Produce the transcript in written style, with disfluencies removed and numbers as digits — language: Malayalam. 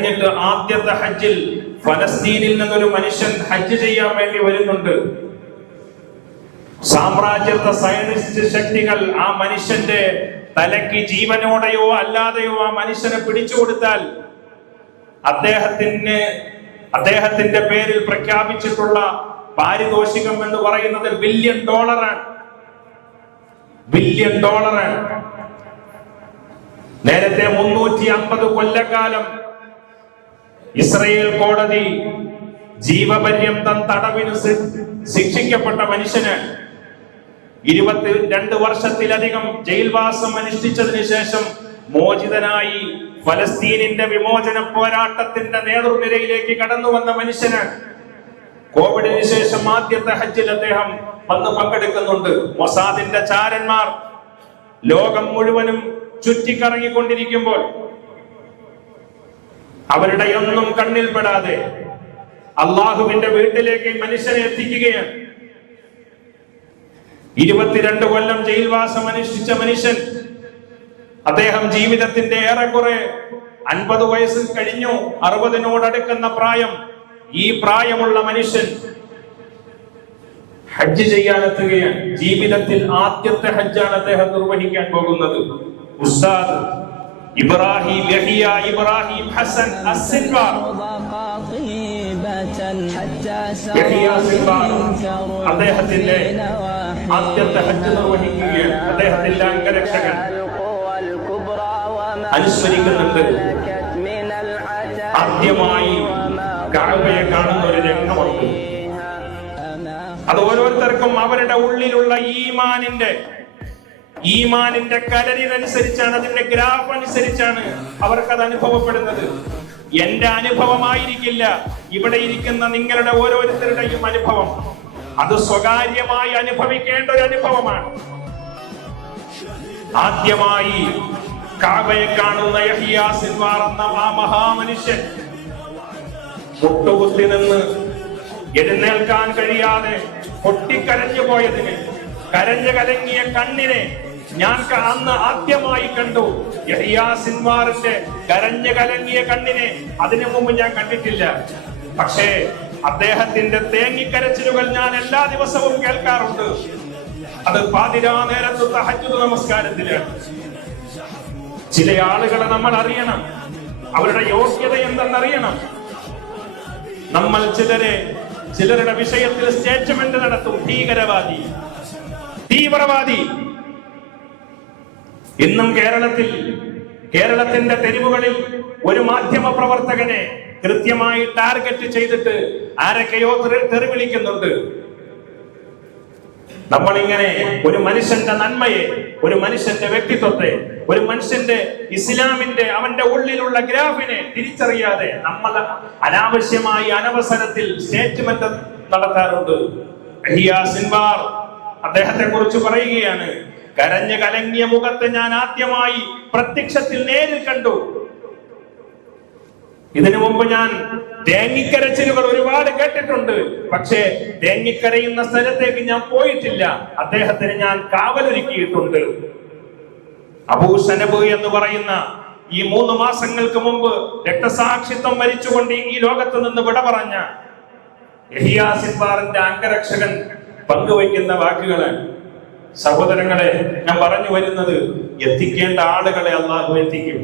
കഴിഞ്ഞിട്ട് ആദ്യത്തെ ഹജ്ജിൽ ഫലസ്തീനിൽ നിന്നൊരു മനുഷ്യൻ ഹജ്ജ് ചെയ്യാൻ വേണ്ടി വരുന്നുണ്ട്. സാമ്രാജ്യത്വ സയനിസ്റ്റ് ശക്തികൾ ആ മനുഷ്യന്റെ തലയ്ക്ക് ജീവനോടെയോ അല്ലാതെയോ ആ മനുഷ്യനെ പിടിച്ചു കൊടുത്താൽ അദ്ദേഹത്തിന്റെ പേരിൽ പ്രഖ്യാപിച്ചിട്ടുള്ള പാരിതോഷികം എന്ന് പറയുന്നത് $1 ബില്യൺ ആണ്. നേരത്തെ 350 കൊല്ലക്കാലം ഇസ്രയേൽ കോടതി ജീവപര്യന്തം തടവിന് ശിക്ഷിക്കപ്പെട്ട മനുഷ്യന് 22 വർഷത്തിലധികം ജയിൽവാസം അനുഷ്ഠിച്ചതിന് ശേഷം മോചിതനായി ഫലസ്തീനിന്റെ വിമോചന പോരാട്ടത്തിന്റെ നേതൃനിരയിലേക്ക് കടന്നു വന്ന മനുഷ്യന് കോവിഡിന് ശേഷം ആദ്യത്തെ ഹജ്ജിൽ അദ്ദേഹം വന്ന് പങ്കെടുക്കുന്നുണ്ട്. മൊസാദിന്റെ ചാരന്മാർ ലോകം മുഴുവനും ചുറ്റിക്കറങ്ങിക്കൊണ്ടിരിക്കുമ്പോൾ അവരുടെ ഒന്നും കണ്ണിൽപ്പെടാതെ അള്ളാഹുവിന്റെ വീട്ടിലേക്ക് മനുഷ്യനെ എത്തിക്കുകയാണ്. 22 കൊല്ലം ജയിൽവാസം അനുഷ്ഠിച്ച മനുഷ്യൻ, അദ്ദേഹം ജീവിതത്തിന്റെ ഏറെക്കുറെ 50 വയസ്സ് കഴിഞ്ഞു, 60നോടടുക്കുന്ന പ്രായം. ഈ പ്രായമുള്ള മനുഷ്യൻ ഹജ്ജ് ചെയ്യാനെത്തുകയാണ്. ജീവിതത്തിൽ ആദ്യത്തെ ഹജ്ജാണ് അദ്ദേഹം നിർവഹിക്കാൻ പോകുന്നത്. ഉസ്താദ് ഇബ്രാഹിം ഹസൻ അസ്സിൻവാർ അദ്ദേഹത്തിന്റെ ആദ്യത്തെ ഹജ്ജ് നിർവഹിക്കുകയാണ്. അദ്ദേഹത്തിന്റെ അംഗരക്ഷകൻ അനുസ്മരിക്കുന്നുണ്ട്. ആദ്യമായി കഅബയെ കാണുന്ന ഒരു രംഗമുണ്ട്. അത് ഓരോരുത്തർക്കും അവരുടെ ഉള്ളിലുള്ള ഈമാനിന്റെ കലരിനനുസരിച്ചാണ്, അതിന്റെ ഗ്രാഫ് അനുസരിച്ചാണ് അവർക്കത് അനുഭവപ്പെടുന്നത്. എന്റെ അനുഭവമായിരിക്കില്ല ഇവിടെ ഇരിക്കുന്ന നിങ്ങളുടെ ഓരോരുത്തരുടെയും അനുഭവം. അത് സ്വകാര്യമായി അനുഭവിക്കേണ്ട ഒരു അനുഭവമാണ്. ആദ്യമായി കഅബയെ കാണുന്ന യഹ്യ സിൻവാർ എന്ന ആ മഹാമനുഷ്യൻ മുട്ടുകുത്തി നിന്ന് എഴുന്നേൽക്കാൻ കഴിയാതെ പൊട്ടിക്കരഞ്ഞു പോയതിന്, കരഞ്ഞു കലങ്ങിയ കണ്ണിനെ ഞാൻ അന്ന് ആദ്യമായി കണ്ടു. യഹ്യ സിൻവാറിന്റെ കരഞ്ഞു കലങ്ങിയ കണ്ണിനെ അതിനു മുമ്പ് ഞാൻ കണ്ടിട്ടില്ല. പക്ഷേ അദ്ദേഹത്തിന്റെ തേങ്ങിക്കരച്ചിലുകൾ ഞാൻ എല്ലാ ദിവസവും കേൾക്കാറുണ്ട്. അത് പാതിരാ നേരത്ത് തഹജ്ജുദ് നമസ്കാരത്തിലാണ്. ചില ആളുകളെ നമ്മൾ അറിയണം, അവരുടെ യോഗ്യത എന്തെന്നറിയണം. നമ്മൾ ചിലരുടെ വിഷയത്തിൽ സ്റ്റേറ്റ്മെന്റ് നടത്തും. ഭീകരവാദി, തീവ്രവാദി. ഇന്നും കേരളത്തിന്റെ തെരുവുകളിൽ ഒരു മാധ്യമ പ്രവർത്തകനെ കൃത്യമായി ടാർഗറ്റ് ചെയ്തിട്ട് ആരൊക്കെയോ തെറി വിളിക്കുന്നുണ്ട്. നമ്മളിങ്ങനെ ഒരു മനുഷ്യന്റെ നന്മയെ, ഒരു മനുഷ്യന്റെ വ്യക്തിത്വത്തെ, ഒരു മനുഷ്യന്റെ ഇസ്ലാമിന്റെ അവന്റെ ഉള്ളിലുള്ള ഗ്രാഫിനെ തിരിച്ചറിയാതെ നമ്മൾ അനാവശ്യമായി അനവസരത്തിൽ സ്റ്റേറ്റ്മെന്റ് നടത്താറുണ്ട്. യഹ്യ സിൻവാർ അദ്ദേഹത്തെ കുറിച്ച് പറയുകയാണ്, കരഞ്ഞു കലങ്ങിയ മുഖത്തെ ഞാൻ ആദ്യമായി പ്രത്യക്ഷത്തിൽ നേരിൽ കണ്ടു. ഇതിനു മുമ്പ് ഞാൻ തേങ്ങിക്കരച്ചിലുകൾ ഒരുപാട് കേട്ടിട്ടുണ്ട്, പക്ഷേ തേങ്ങിക്കരയുന്ന സ്ഥലത്തേക്ക് ഞാൻ പോയിട്ടില്ല. അദ്ദേഹത്തിന് ഞാൻ കാവലൊരുക്കിയിട്ടുണ്ട്. അബൂ സനബ് എന്ന് പറയുന്ന ഈ 3 മാസങ്ങൾക്ക് മുമ്പ് രക്തസാക്ഷിത്വം വരിച്ചുകൊണ്ട് ഈ ലോകത്ത് നിന്ന് വിട പറഞ്ഞ യഹ്യ സിൻവാറിന്റെ അംഗരക്ഷകൻ പങ്കുവയ്ക്കുന്ന വാക്കുകളാണ്. സഹോദരങ്ങളെ, ഞാൻ പറഞ്ഞു വരുന്നത്, എത്തിക്കേണ്ട ആളുകളെ അല്ലാഹു എത്തിക്കും.